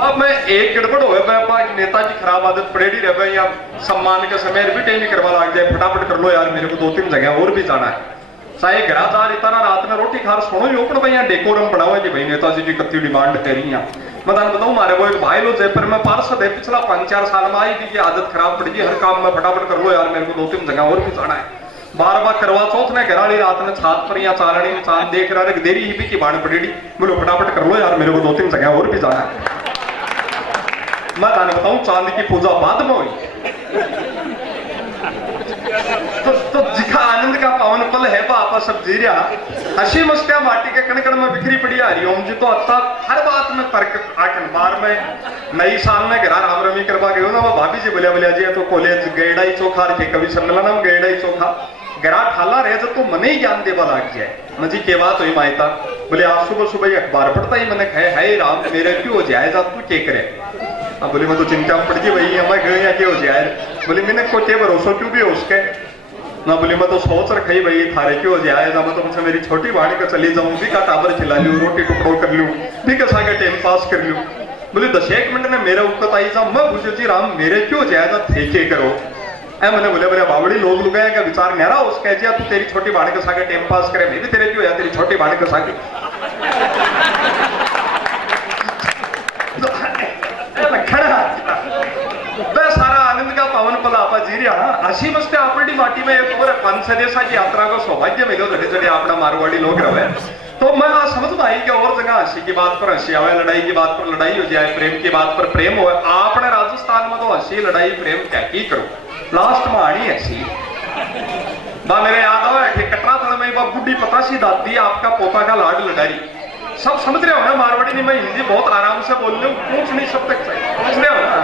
अब मैं एक गड़बड़ हो नेता की खराब आदत पड़ेगी रहे या सम्मान के समय भी टाइम करवा लग जाए, फटाफट कर लो यार, मेरे को 2-3 जगह और भी जाना है। चाहे घरादार इतना रात में रोटी खार सुनो ही ओपन भाई डेकोरम बनाओ कि भाई नेताजी की कत्ती डिमांड करी है। मैं तुम बताऊं मारे वो एक भाई लो जयपुर में पार्षद है, पिछला 5-4 साल में आई थी कि आदत खराब पड़ गई, हर काम में फटाफट कर लो यार, मेरे को 2-3 जगह और भी जाना है। बार बार करवा चौथ ने घराली रात में छात पर या चारणी में चांद देख रहा है, देरी ही भी की बाण पड़ेगी, बोलो फटाफट कर लो यार, मेरे को 2-3 जगह और भी जाना है। मैं ताने बताऊं चांद की पूजा बाद में हुई तो जिका आनंद का पावन पल है बापा सब जी रहा, हंसी मस्तियां माटी के कण कण में बिखरी पड़ी हरिओम जी तो अत्ता हर बात में तर्क आखन बार में नई साल में घर राम रमी करवा गए ना, वो भाभी जी बोलिया बोलिया जी तो कॉलेज गेड़ा ही चोखा रखे, कवि सम्मेलन में गेड़ा ही चोखा गरा ठाला रहे तो मने ही ज्ञान देवा लग जाए। मजी के बात हुई मायता बोले आप सुबह सुबह अखबार पढ़ता ही मैंने कहे है राम मेरे क्यों हो जाए जा तू के करे। अब बोले मैं तो चिंता पड़ गई भाई मैं गए या क्या हो जाए, बोले मैंने को के भरोसा क्यों भी हो उसके ना, बोले मैं तो सोच रखी भाई थारे क्यों हो जाए जा, मैं तो मुझे मेरी छोटी बाड़ी का चली जाऊं भी का टाबर खिला लूं, रोटी टुकड़ो कर लूं भी का सागे टाइम पास कर लूं। बोले 10-1 मिनट ने मेरे ऊपर आई जा, मैं पूछो जी राम मेरे क्यों जाए जा थे के करो ऐ मैंने बोले बोले बावड़ी लोग लुगाए का विचार न्यारा उसका जी तू तेरी छोटी बाड़ी के सागे टाइम पास करे, मैं भी तेरे क्यों या तेरी छोटी बाड़ी के सागे सारा आनंद का पावन पल आपा जी रहा। अशी मस्ते आपली माटी में एक और 5 देशाची यात्रा को सौभाग्य मिलो जड़े जड़े अपना मारवाड़ी लोग रहे, तो मैं समझ में आई कि और जगह हंसी की बात पर हंसी आवे, लड़ाई की बात पर लड़ाई हो जाए, प्रेम की बात पर प्रेम हो। आपने राजस्थान में तो हंसी लड़ाई प्रेम क्या की करो, लास्ट में आनी हंसी बा मेरे याद आवे कि कटरा थल में बा बुढ़ी पतासी दादी आपका पोता का लाड लड़ाई, सब समझ रहे हो ना मारवाड़ी नहीं, मैं हिंदी बहुत आराम से बोल रही हूँ, पूछ नहीं सब तक समझ रहे हो ना।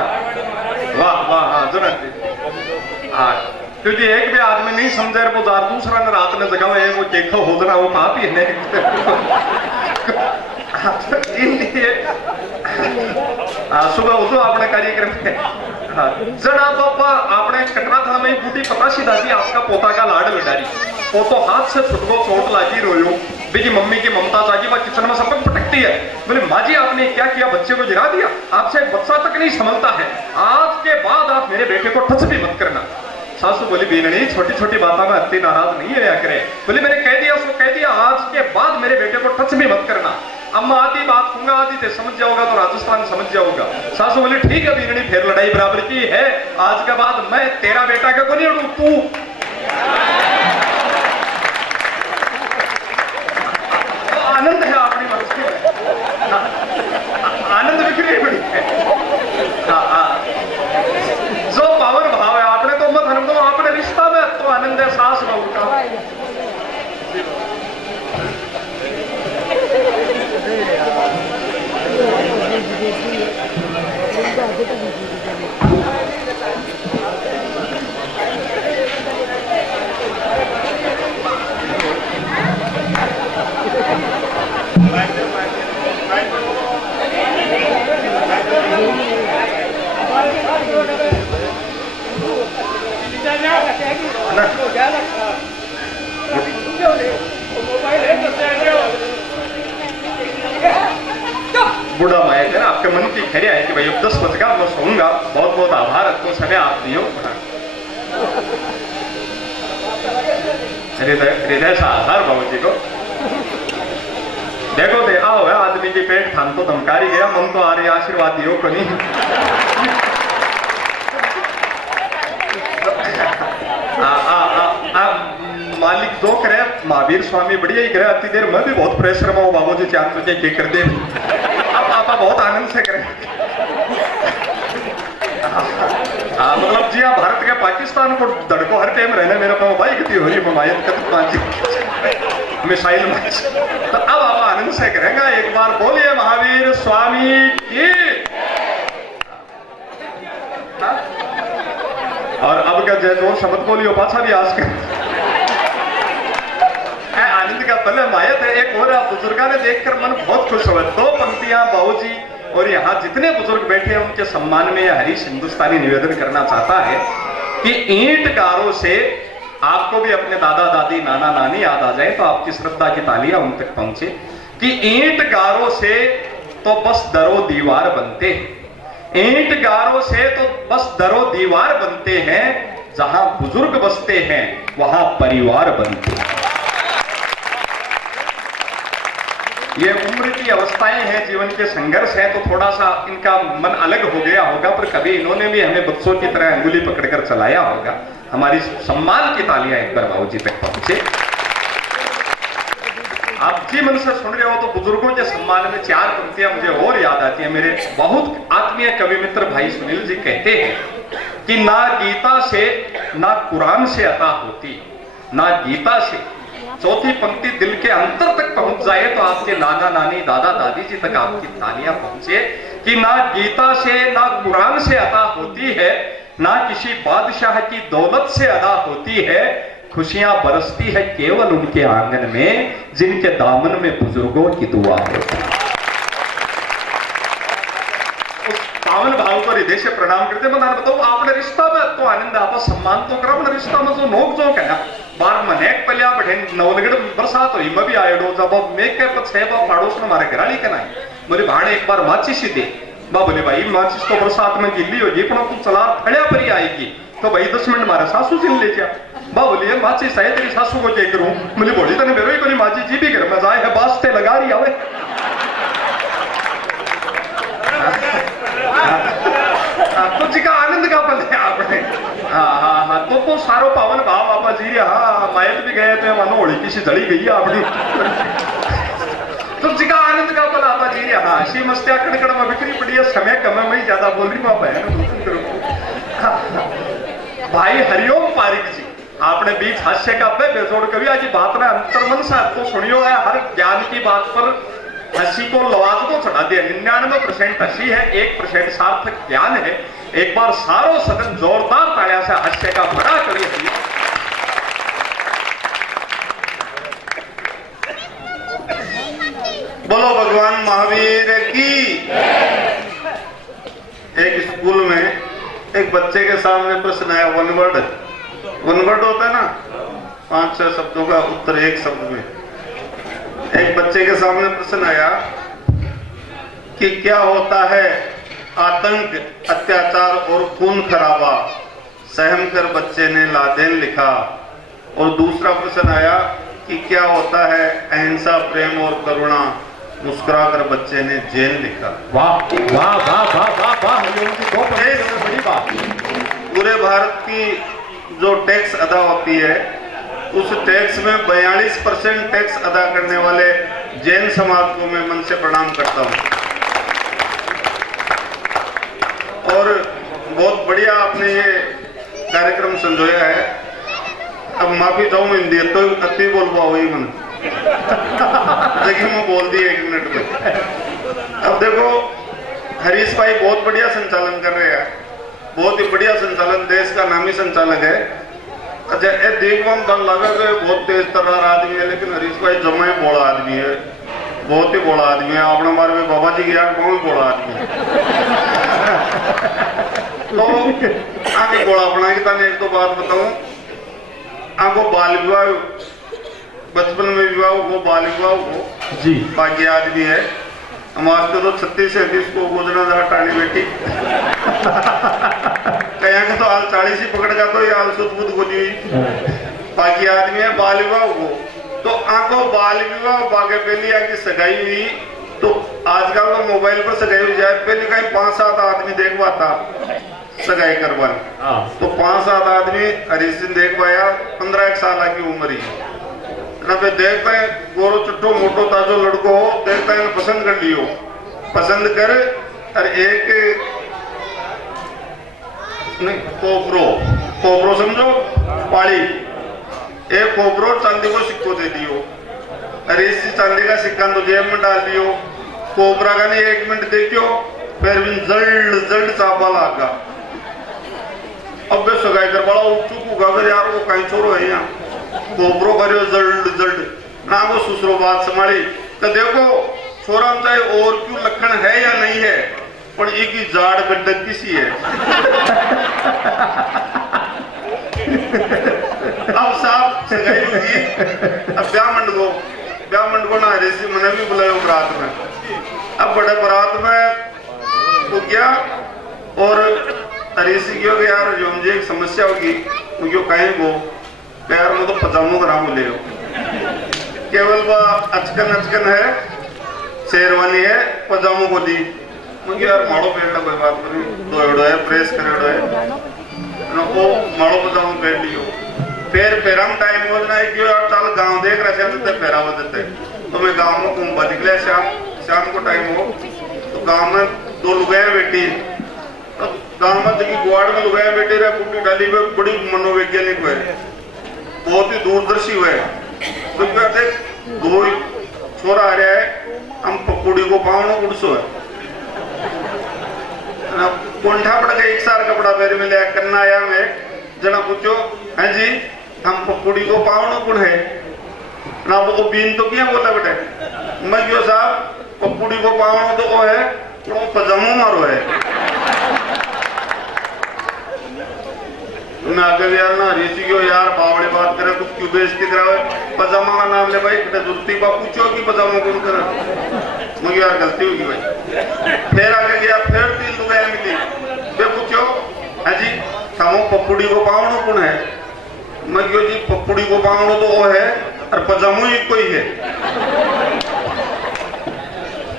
वाह वाह हाँ जरूर हाँ, क्योंकि एक भी आदमी नहीं समझे वो दूसरा ने रात में जगह है वो देखो होना वो पाप ही है सुबह उठो अपने कार्यक्रम में जना पापा आपने कटरा था में बूटी पतासी दादी आपका पोता का लाड लडारी, वो तो हाथ से छुटको चोट लागी रोयो बेटी मम्मी की ममता जागी वह किचन में सबक पटकती है। बोले माँ जी आपने क्या किया, बच्चे को गिरा दिया, आपसे एक बच्चा तक नहीं समझता है, आज के बाद आप मेरे बेटे को टच भी मत करना। सासू बोली बेननी छोटी छोटी बातों में अति नाराज नहीं है करे, बोले मैंने कह दिया सो कह दिया, आज के बाद मेरे बेटे को टच भी मत करना। अम्मा आदि बात खूंगा आदि थे समझ जाओगा तो राजस्थान समझ जाओगा। सासू बोली ठीक है बीननी फिर लड़ाई बराबर की है, आज के बाद मैं तेरा बेटा के को नहीं उठू तू आनंद है अपनी मस्ती में, आनंद बिखरी बड़ी है जो पावर भाव है आपने तो मत हरम दो आपने रिश्ता में तो आनंद है सास बहू का। बुढ़ा माया है ना आपके मन की खैरिया है कि भाई अब 10 बज का मैं सोऊंगा, बहुत बहुत आभार तो समय आप दियो हृदय से आभार बाबू जी को। देखो देखा हो आदमी की पेट थान तो धमकारी गया, मन तो आ रही आशीर्वाद दियो को नहीं मालिक दो करे महावीर स्वामी बढ़िया ही करे, अति देर मैं भी बहुत प्रेशर में हूँ बाबू जी 4 बजे के कर दे, अब पापा बहुत आनंद से करे मतलब जी हाँ भारत के पाकिस्तान को धड़को हर टाइम रहने मेरे पास भाई गति हो रही ममायत मिसाइल में, तो अब आप आनंद से करेंगे एक बार बोलिए महावीर स्वामी की। और अब क्या जय जोर शब्द बोलियो पाछा भी आज कर आनंद का पल मायत है। एक और बुजुर्गा ने देखकर मन बहुत खुश हुआ, 2 पंक्तियां बाबूजी और यहाँ जितने बुजुर्ग बैठे हैं उनके सम्मान में यह हरीश हिंदुस्तानी निवेदन करना चाहता है कि ईंट गारों से आपको भी अपने दादा दादी नाना नानी याद आ जाए तो आपकी श्रद्धा की तालियां उन तक पहुंचे कि ईंट गारों से तो बस दरो दीवार बनते हैं। ईंट गारों से तो बस दरो दीवार बनते हैं। जहां बुजुर्ग बसते हैं वहां परिवार बनते हैं। ये उम्र की अवस्थाएं हैं, जीवन के संघर्ष हैं, तो थोड़ा सा इनका मन अलग हो गया होगा, पर कभी इन्होंने भी हमें बच्चों की तरह अंगुली पकड़कर चलाया होगा। हमारी सम्मान की तालियां एक बार बाबूजी तक पहुंचे। आप जी मन से सुन रहे हो तो बुजुर्गों के सम्मान में 4 पंक्तियां मुझे और याद आती है। मेरे बहुत आत्मीय कवि मित्र भाई सुनील जी कहते हैं कि ना गीता से ना कुरान से अता होती, ना गीता से। चौथी पंक्ति दिल के अंतर तक पहुंच जाए तो आपके नाना नानी दादा दादी जी तक आपकी तालियां पहुंचे कि ना गीता से ना कुरान से अता होती है, ना किसी बादशाह की दौलत से अदा होती है। खुशियां बरसती है केवल उनके आंगन में जिनके दामन में बुजुर्गों की दुआ होती है। उस पावन भाव को हृदय से प्रणाम करते। मैं बताओ आपने रिश्ता में तो आनंद आप सम्मान तो करो, रिश्ता में जो नोक जोक है ना बार मने पलिया बैठे नवलगढ़ बरसात हुई मैं भी आए डो जब मैं के पछे बा पड़ोस में मारे घराली के नहीं मेरे भाड़े एक बार माचिस ही दे बा बोले भाई माचिस तो बरसात में गिल्ली होगी पण तू चला फड़िया परी आएगी तो भाई 10 मिनट मारे सासू जी ले जा बा बोलिए माचिस है तेरी सासू को क्या करूं मुझे बोली तने मेरो ही कोनी माची जी भी घर में जाए है बास्ते लगा रही आवे। तो जी का आनंद का पल है आपने। हाँ तो सारो पावन भाव आपा जी हाँ मायत भी गए तो मानो होली किसी जड़ी गई आपने। तो जी का आनंद का पल आपा जी हाँ शी मस्त्या कड़कड़ में बिक्री पड़ी है समय कम में ज्यादा बोल रही पापा है। भाई हरिओम पारिक जी आपने बीच हास्य का पे बेजोड़ कवि आज बात में अंतर्मन से आपको सुनियो है। हर ज्ञान की बात पर हंसी को लवाज को चढ़ा दिया। 99% हंसी है, 1% सार्थक ज्ञान है। एक बार सारो सदन जोरदार तालियां से हास्य का बड़ा करिए। बोलो भगवान महावीर की। एक स्कूल में एक बच्चे के सामने प्रश्न आया वन वर्ड होता है ना 5-6 शब्दों का उत्तर एक शब्द में। एक बच्चे के सामने प्रश्न आया कि क्या होता है आतंक, अत्याचार और खून खराबा। सहम कर बच्चे ने लादेन लिखा। और दूसरा प्रश्न आया कि क्या होता है अहिंसा, प्रेम और करुणा। मुस्कुरा कर बच्चे ने जैन लिखा। वाह वाह वाह वाह वाह वाह बड़ी बात। पूरे भारत की जो टैक्स अदा होती है उस टैक्स में 42% टैक्स अदा करने वाले जैन समाज को मैं मन से प्रणाम करता हूँ। और बहुत बढ़िया आपने ये कार्यक्रम संजोया है। अब माफी चाहूँ मैं हिंदी तो अति बोल पाओ ही मन देखिए मैं बोल दी 1 मिनट में। अब देखो हरीश भाई बहुत बढ़िया संचालन कर रहे हैं, बहुत ही बढ़िया संचालन, देश का नामी संचालक है। अच्छा ये देखवाम दल लगा कि बहुत तेज तर्रार आदमी है, लेकिन हरीश भाई जमा ही बोला आदमी है, बहुत ही बोला आदमी है। आपने हमारे में बाबा जी की आंख बहुत बोला आदमी है। तो आगे बोला अपना कि ताने एक दो बात बताऊं। आपको बाल विवाह बचपन में विवाह हो, बाल विवाह हो जी बाकी आदमी है। हमारे तो 36-37 को गोदना जरा टाणी बेटी कहीं का तो हाल 40 ही पकड़ का तो ये हाल सुध गोदी हुई बाकी आदमी है। बाल विवाह हो तो आंखों बाल विवाह बागे पहली आगे सगाई हुई तो आजकल तो मोबाइल पर सगाई हो जाए, पहले कहीं 5-7 आदमी देख पाता सगाई करवाने। तो 5-7 आदमी हरीश सिंह देख पाया 15 साल की उम्र ही देखता है गोरो चुट्टो मोटो ताजो लड़को हो, देखता है पसंद कर लियो, पसंद कर और एक नहीं कोबरो समझो पाली, एक कोबरो चांदी को सिक्को दे दियो। अरे इसी चांदी का सिक्का तो जेब में डाल दियो। कोबरा का नहीं 1 मिनट देखियो फिर भी जल्द चापा लागा। अब वे सगाई कर बड़ा चुकू अगर यार वो कहीं छोरो है यहाँ कोबरो करो जल्द ना वो सुसरो बात संभाली। तो देखो छोरा चाहे और क्यों लक्षण है या नहीं है पर एक ही जाड़ गड्ढक किसी है। अब साहब सगाई होगी, अब ब्याह मंडको ना हरीश मैंने भी बुलाया रात में अब बड़े बारात में तो क्या और ऋषि क्यों यार जो मुझे एक समस्या होगी क्यों कहीं वो यार मैं तो पजामो करा बोले हो केवल वह अचकन है शेरवानी है पजामो को दी मुझे यार माड़ो पहनना कोई बात नहीं दो एडो है प्रेस करे है ना वो माड़ो पजामो पहन लियो फिर हम टाइम बोलना है कि यार चल गांव देख रहे थे फेरा हो देते तो मैं गांव में घूमवा निकले शाम को टाइम हो तो गांव में दो लुगाया बेटी तो गांव में देखिए गुआड़ में लुगाया बेटी रहे बूटी डाली हुए बड़ी मनोवैज्ञानिक हुए बहुत ही दूरदर्शी हुए तो कहते दो छोरा आ रहा है हम पकौड़ी को पावनो गुड़सो है कोंठा पड़ गया एक सार कपड़ा पैर में लिया करना आया मैं जना पूछो हाँ जी हम पकौड़ी को पावनो गुण है ना वो बीन तो क्या बोला बेटे मैं क्यों साहब पकौड़ी को पावनो तो वो है तो पजामो मारो है मैं आगे यार ना ऋषि क्यों यार बावड़े बात करे कुछ क्यों बेइज्जती करावे पजामा का नाम ले भाई बेटा जुर्ती बा पूछो कि पजामा कौन करे मुझे यार गलती होगी भाई फिर आगे गया फिर 3 लुगाया मिली फिर पूछो हाँ जी सामो पकौड़ी को पावनो कौन है मैं क्यों जी पकौड़ी को पावनो तो वो है और पजामो ही कोई है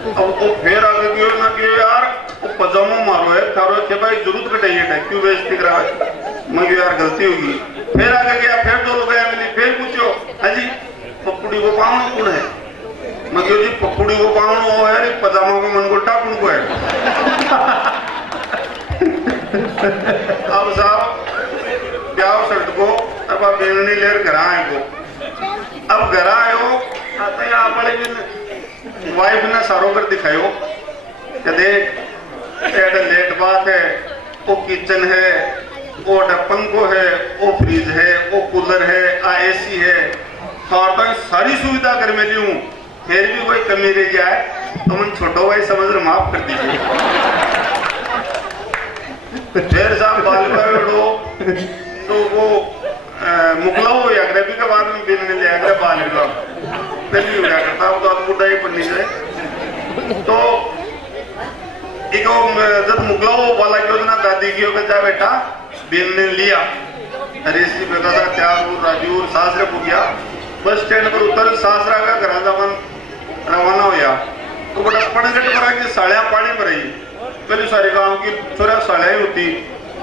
अब वो फिर आगे क्यों ना क्यों यार वो पजामो मारो है थारो के भाई जरूरत कटाइए है क्यों बेइज्जती करावे मैं यार गलती होगी फिर आगे गया फिर 2 लोग मिली फिर पूछो हाँ जी पकौड़ी को पावनो कौन है मैं क्यों जी पकौड़ी को पावनो वो है पजामा को मन को टाकू को है अब साहब प्याव शर्ट को अब आप बेलनी लेकर घर आए को अब घर आए हो आते आप वाले वाइफ ने सारो कर दिखायो कि देख लेट बात है वो किचन है वो पंखो है वो फ्रिज है वो कूलर है एसी है तो सारी सुविधा कर में ली हूँ फिर भी कोई कमी रह जाए तो मन छोटो भाई समझ रहे माफ कर दीजिए फिर साहब बाल का तो वो मुगला हो या भी के बाद में बिलने ले आया बाल का पहली हो गया करता वो तो बुढ़ा ही पढ़नी जाए तो एक जब मुगला हो वाला क्यों ना दादी की होकर जा बेटा बिल ने लिया ऋषि बेटा त्याग राजू सासरे को गया बस स्टैंड पर उतर सासरा का घर जमान रवाना होया तो बड़ा पड़गट पर कि साड़ियाँ पानी में रही पहले सारे गांव की छोरा साड़ियाँ ही होती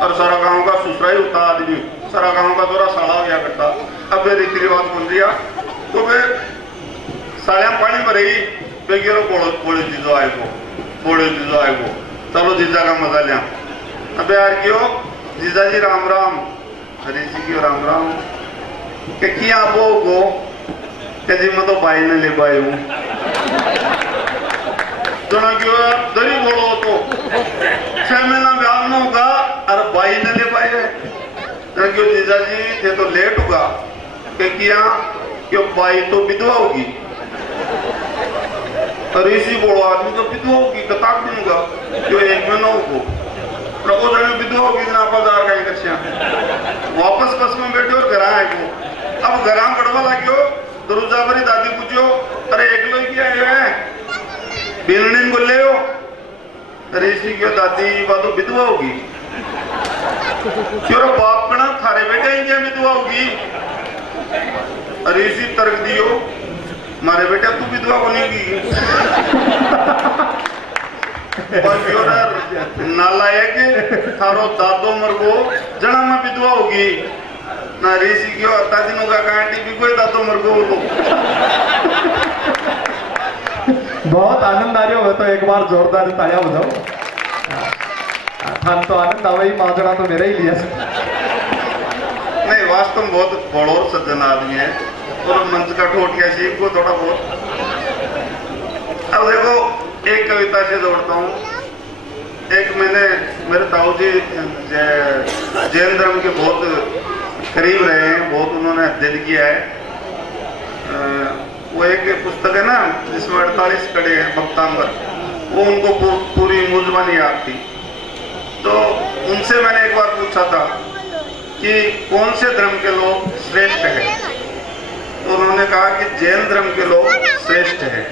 और सारा गांव का सुसरा ही होता आदमी सारा गांव का थोड़ा साड़ा हो गया करता अब रीति रिवाज बन दिया तो वे साड़ियाँ पानी में रही बेगियो बोले जीजो आए को चलो जीजा का मजा लिया अब यार क्यों जीजा जी राम राम हरी जी की राम राम के किया वो को के जी मैं तो बाई ने ले पाई हूँ तो ना क्यों दरी बोलो तो 6 महीना ब्याह में होगा और बाई ने ले पाए है क्यों जीजा जी थे तो लेट होगा के किया क्यों बाई तो विधवा होगी और इसी बोलो आदमी तो विधवा होगी कताक दिन होगा जो 1 महीना होगा प्रभु विधवा होगी ना बाजार का कच्चा वापस बस में बैठे और घर आए को अब घर कड़वा लगे दुरुजा भरी दादी पूछो अरे एक लोग क्या है बिलनी को ले अरे इसी क्यों दादी वह तो विधवा होगी क्यों बाप कना थारे बेटे क्या विधवा होगी अरे इसी तर्क दियो मारे बेटा तू विधवा बनेगी नालायक थारो दादो मरगो जना में विधवा होगी ना ऋषि क्यों अता दिनों का कांटी भी कोई दादो मरगो तो बहुत आनंद आ रही हो तो एक बार जोरदार तालियां बजाओ थान तो आनंद आवे ही माजड़ा तो मेरा ही लिया नहीं वास्तव में बहुत बड़ो सज्जन आदमी है और मंच का ठोट गया सीख को थोड़ा बहुत अब देखो एक कविता से जोड़ता हूँ एक मैंने मेरे ताऊ जी जैन धर्म के बहुत करीब रहे हैं बहुत उन्होंने अध्ययन किया है वो एक पुस्तक है ना जिसमें 48 कड़े हैं भक्तांबर वो उनको पूरी मुजबानी याद थी तो उनसे मैंने एक बार पूछा था कि कौन से धर्म के लोग श्रेष्ठ हैं तो उन्होंने कहा कि जैन धर्म के लोग श्रेष्ठ हैं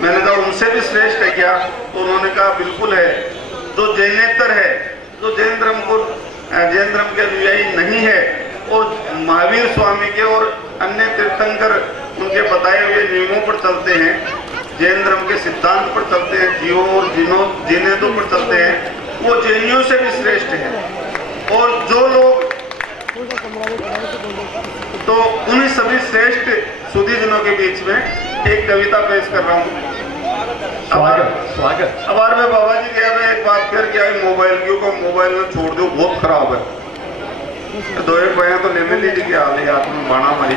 मैंने कहा उनसे भी श्रेष्ठ है क्या? तो उन्होंने कहा बिल्कुल है। जो जैनेतर है, जो जैन धर्म के अनुयायी नहीं है, और महावीर स्वामी के और अन्य तीर्थंकर उनके बताए हुए नियमों पर चलते हैं, जैन धर्म के सिद्धांत पर चलते हैं, जियो और जिनेदों पर चलते हैं, वो जैनियों से भी श्रेष्ठ है। और जो लोग तो उन्हीं सभी श्रेष्ठ सुधी जनों के बीच में एक कविता पेश कर रहा हूँ। स्वागत। अब मैं बाबा जी गया, मैं एक बात फिर क्या है, मोबाइल क्यों को मोबाइल में छोड़ दो, बहुत खराब है। दो एक भैया तो ले लीजिए कि हाल ही हाथ में बाणा मारी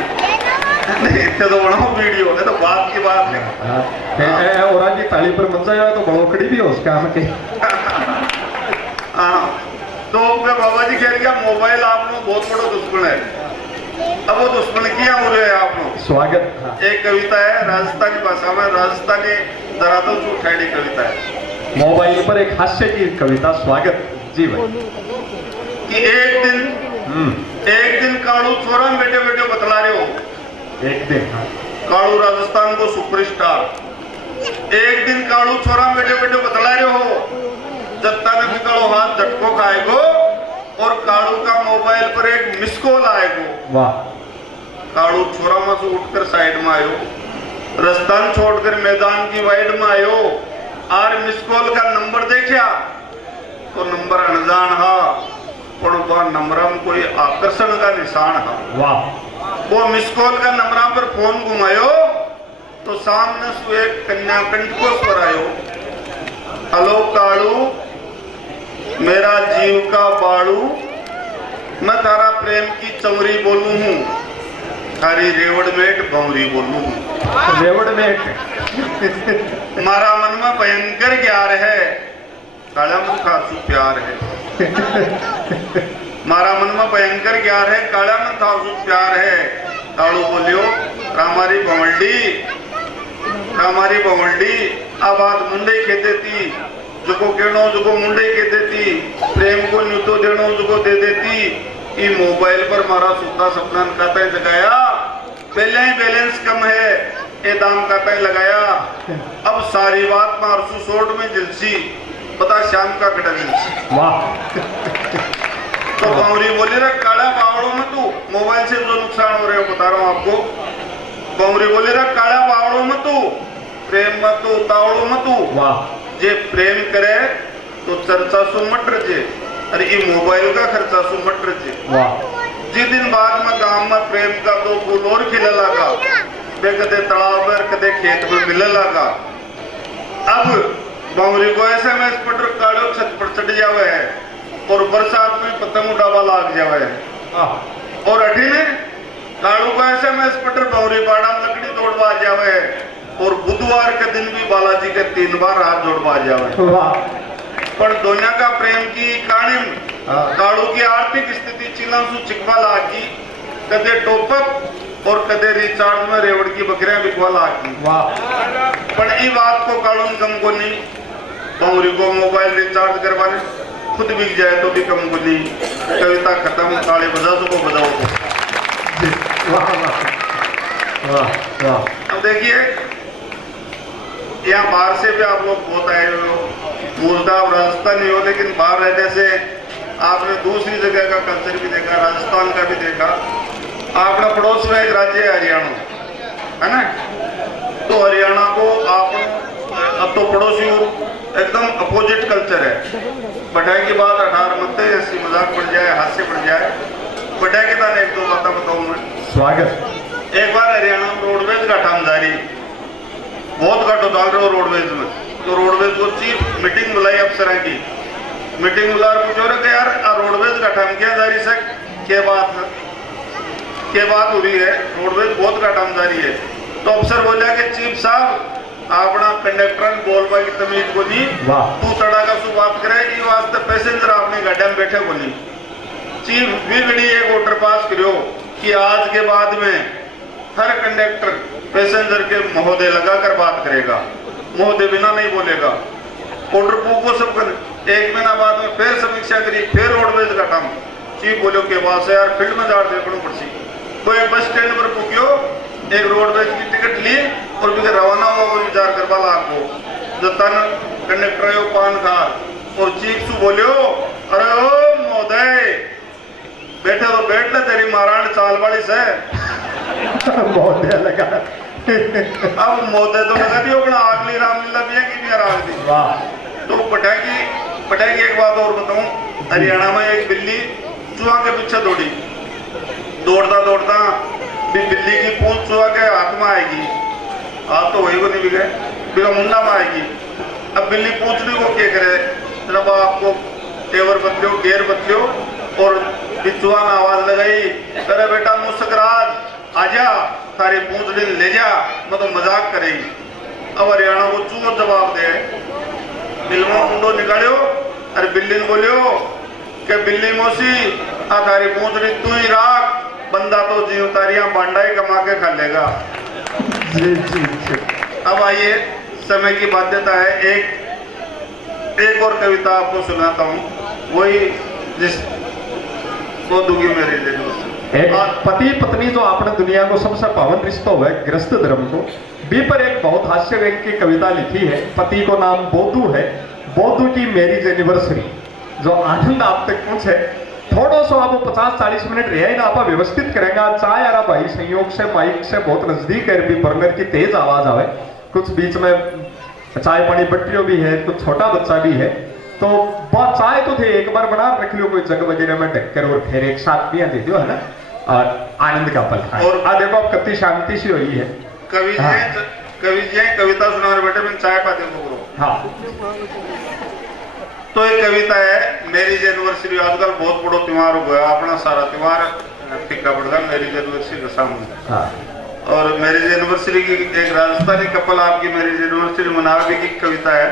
नहीं, इतने तो बनाओ वीडियो है तो बात की बात है। और की ताली पर मचा जाए तो बड़ोकड़ी भी हो उसका हम के। हाँ, तो मैं बाबा जी कह रहे मोबाइल आप लोग बहुत बड़ा दुश्मन है। अब वो दुश्मन किया हो रहे हैं आप लोग। स्वागत। एक कविता है राजस्थानी भाषा में, राजस्थानी दरादो से उठाई कविता है, मोबाइल पर एक हास्य की कविता। स्वागत जी भाई। कि एक दिन कालू छोरा बेटे बेटे बतला रहे हो। एक दिन कालू राजस्थान को सुपरस्टार। एक दिन कालू छोरा बेटे बेटे बतला रहे हो, जत्ता ने निकलो हाथ झटको खाएगो, और कालू का मोबाइल पर एक मिस कॉल आएगो। वाह। कालू छोरा में से उठकर साइड में आयो, राजस्थान छोड़कर मैदान की वाइड में आयो, और मिस कॉल का नंबर देखा तो नंबर अनजान हा, और वह नंबर में कोई आकर्षण का निशान हा। वाह। वो मिस कॉल का नंबर पर फोन घुमायो तो सामने से एक कन्या कंठ को स्वर आयो, हेलो कालू मेरा जीव का बाड़ू, मैं तारा प्रेम की चमरी बोलू हूँ, थारी रेवड़मेट भंवरी बोलू हूँ। रेवड़मेट। मारा मन में भयंकर ग्यार है, काला मन खासू प्यार है। मारा मन में भयंकर ग्यार है, काला मन खासू प्यार है। कालू बोलियो रामारी भंवरडी आबाद मुंडे खेते थी, जो कहनो जो मुंडे कहते थी, प्रेम को न्यूतो देनो जो दे देती। ई मोबाइल पर मारा सूता सपना खाता जगाया, पहले ही बैलेंस कम है, ये दाम खाता ही लगाया। अब सारी बात मारसू सोट में जिलसी, बता शाम का कटा जिलसी। वाह। तो भंवरी बोली रे काला बावड़ों में तू, मोबाइल से जो नुकसान हो रहे हो बता रहा हूँ आपको। भंवरी बोली रे काला बावड़ों में तू, प्रेम में तू तावड़ों में तू। वाह। जे प्रेम करे तो चर्चा सु मट रजे, अरे ये मोबाइल का खर्चा सु मट रजे। वाह। जिस दिन बाद में गांव में प्रेम का दो फूल और खिले लगा, वे कदे तालाब में कदे खेत में मिलने लगा। अब भंवरी को SMS पटर कालो छत पर चढ़ जावे है, और बरसात में पतंग उड़ावा लाग जावे है। और अठीने कालू को SMS पटर भंवरी बाड़ा लकड़ी तोड़वा जावे है, और बुधवार के दिन भी बालाजी के 3 बार हाथ जोड़वा जावे। पर दोनों का प्रेम की कहानी में कालू की आर्थिक स्थिति चिल्लासू चिकवा लागी, कदे टोपक और कदे रिचार्ज में रेवड़ की बकरियां बिकवा लागी। पर ये बात को कालू कम को नहीं, भंवरी को मोबाइल रिचार्ज करवाने खुद बिक जाए तो भी कम को नहीं। कविता खत्म, ताली बजाओ को बजाओ। अब देखिए यहाँ बाहर से भी आप लोग बहुत आए हुए हो, मूलतः आप राजस्थानी हो, लेकिन बाहर रहने से आपने दूसरी जगह का कल्चर भी देखा, राजस्थान का भी देखा। आपका पड़ोस में एक राज्य है हरियाणा, है ना? तो हरियाणा को आप अब तो पड़ोसी एकदम अपोजिट कल्चर है। बढ़ाई की बात 18 मत ऐसी मजाक बढ़ जाए, हास्य बढ़ जाए, बढ़ाई के ताने एक दो बातें बताऊं मैं। स्वागत। एक बार हरियाणा में रोडवेज का काम जारी, बहुत घटो डाल रहे हो रोडवेज में, तो रोडवेज को चीफ मीटिंग बुलाई अफसर की। मीटिंग बुला पूछो रहे यार रोडवेज का काम क्या जारी से क्या बात हो रही है, रोडवेज बहुत का काम जारी है। तो अफसर बोला कि चीफ साहब अपना कंडक्टर बोलवा की तमीज को नहीं, तू तड़ाका सु बात करे, ये वास्ते पैसेंजर अपनी गाड़ी में बैठे को नहीं। चीफ बिगड़ी एक ऑर्डर पास करो कि आज के बाद में हर कंडक्टर पैसेंजर के महोदय लगाकर बात करेगा, महोदय बिना नहीं बोलेगा। ऑर्डर बुक को सब कर, एक महीना बाद में फिर समीक्षा करी, फिर रोडवेज का काम। चीफ बोलो के पास है यार फील्ड में जा देखो पड़सी। कोई बस स्टैंड पर पुग्यो, एक रोडवेज की टिकट ली और भी रवाना हुआ वो विचार करवा लाखो जो तन कंडक्टर यो पान खा और चीख सु बोलियो अरे ओ मोदय बैठे तो बैठ ले तेरी महाराण चाल वाली से बहुत बढ़िया लगा। अब मोदय तो लगा दियो अपना अगली रामलीला भी है कि नहीं राग दी। वाह। तो पटाकी एक बात और बताऊं, हरियाणा में एक बिल्ली चूहा के पीछे दौड़ी, दौड़ता दौड़ता भी बिल्ली की पूंछ चूहा के हाथ में आएगी, हाथ तो वही को नहीं बिगड़े बिना मुंडा में आएगी। अब बिल्ली पूंछने को क्या करे, जब आपको तेवर बदलियो गेर बदलियो और चूहा ने आवाज लगाई अरे बेटा मुस्कराज आजा तारी पूंछड़ी ले जा, मैं तो मजाक करेगी। अब हरियाणा को चूहा जवाब दे बिल्लो मुंडो निकालियो अरे बिल्ली ने बोलियो कि बिल्ली मौसी आ तारी पूंछड़ी तू ही राख, बंदा तो जीव तारियां बांडा ही कमा के खा लेगा। जी जी जी। अब आइए समय की बाध्यता है, एक और कविता आपको सुनाता हूँ, वही जिस वो दूंगी मेरे लिए। एक पति पत्नी जो आपने दुनिया को सबसे पावन रिश्ता हुआ है गृहस्थ धर्म को बी पर एक बहुत हास्य व्यंग की कविता लिखी है। पति को नाम बोधू है, बोधू की मैरिज एनिवर्सरी जो आनंद आप तक पूछे थोड़ा सा आप 50-40 मिनट रहे ना आप व्यवस्थित करेंगे। चाय यार भाई संयोग से माइक से बहुत नजदीक है, भी बर्नर की तेज आवाज आवे, कुछ बीच में चाय पानी बट्टियों भी है, कुछ छोटा बच्चा भी है, तो बहुत चाय तो थे एक बार बना रख लो कोई जग वगैरह में ढककर और फिर एक साथ पिया दे दो है ना, और आनंद का पल खाए। और देखो अब कितनी शांति सी हुई है। कवि जी कविता सुना रहे बेटे, मैंने चाय पाते को। हाँ तो एक कविता है मैरिज एनिवर्सरी, आजकल बहुत बड़ा त्योहार हो गया, अपना सारा त्योहार फीका पड़ गया मैरिज एनिवर्सरी का सामने। हाँ। और मैरिज एनिवर्सरी की एक राजस्थानी कपल आपकी मैरिज एनिवर्सरी मनाने की कविता है,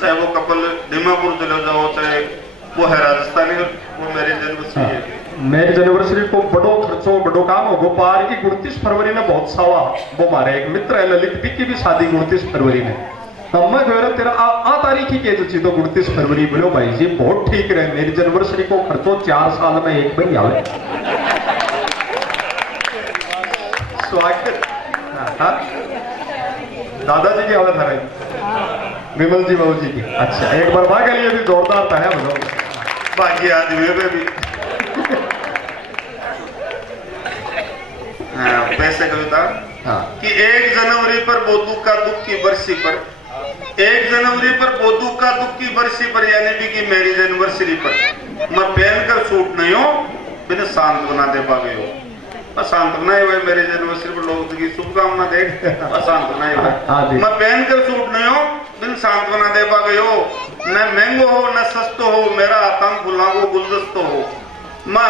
चाहे वो कपल दीमापुर चले जाओ चाहे वो है राजस्थानी, वो मैरिज एनिवर्सरी है। मैरिज एनिवर्सरी को बड़ो खर्चो बड़ो काम हो पार की 29 फरवरी में बहुत सावा वो हमारे एक मित्र है ललित बी की भी शादी 29 फरवरी में। मैं कह रहा तेरा आ तारीख ही कह तो 29 फरवरी बोलो भाई जी बहुत ठीक रहे, मैरिज एनिवर्सरी को खर्चो 4 साल में एक बार आवे। स्वागत। हाँ दादाजी की हालत है विमल जी बाबू जी की। अच्छा एक बार माँ के लिए भी जोरदार था है बोलो बाकी आदमी पे भी। पैसे कविता कि 1 जनवरी पर बोधू का दुख की बरसी पर, 1 जनवरी पर बोधू का दुख की बरसी पर यानी भी कि मैरिज एनिवर्सरी पर मैं पहनकर सूट नहीं हो बिना सांत्वना दे पावे हो। सांत्वना ही हुए मैरिज एनिवर्सरी पर लोग की शुभकामना दे सांत्वना ही हुए। मैं पहनकर सूट नहीं हो बिन सांत्वना दे पावे हो, न महंगो हो न सस्तो हो मेरा आतंक फुला को गुलदस्तो हो, मैं